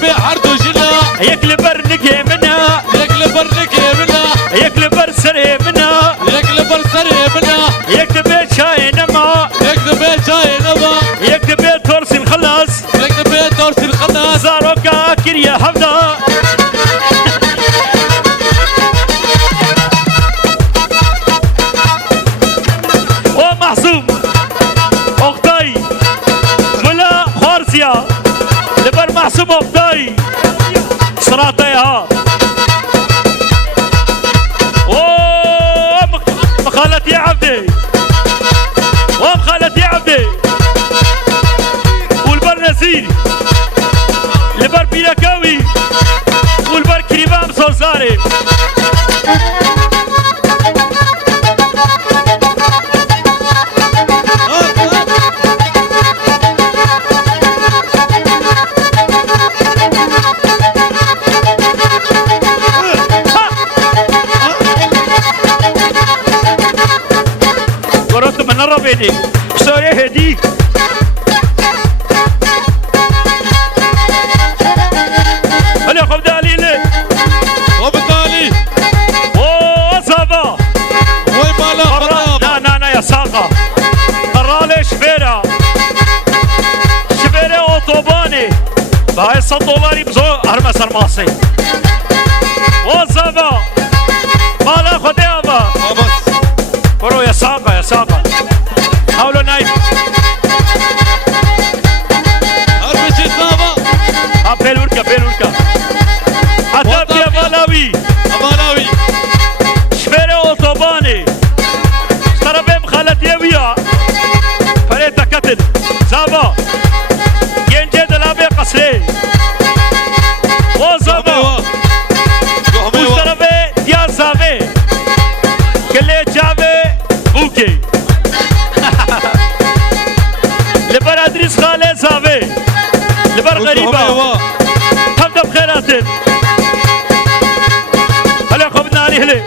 بي حردو جلا يكلبر نكي منها يقلبر نكي منها يكلبر سري منها يقلبر سري منها يكتب شاي نما يكتب جاي نبا يكتب تورسي الخلاص يكتب دورسي الخناس زاروكا كريا حفظة ومحسوب أختي ولا خارسيا لبر محسوب أختي صراطيها مخالتي عبدي ومخالتي عبدي والبر نسيري لبر بيلكاوي والبر كريمام صوصاري قررت من الربيني سوري هدي هلا خب داليلي وبالتالي وصابا ويبالا خرابة نا يا ساقة قرالي شفيرة شفيرة اوتوباني بهاي $100 بزو هرمس الماصي وصابا مالا خدي ابا بس برو يا ساقة يا ساقة حاولوا نايم هربشي صابة بيلوركا حتى يا مالاوي أمالاوي شفيرة اوتوباني اشترى بخالتي ويا فريتا كتل زابا ينجد الابي قصري وزابا واشترى ديار زابي كلي جابي بوكي لبر ادريس خالي زابي لبر غريبة تبدأ بخيرات هلا خبنا عليه هلي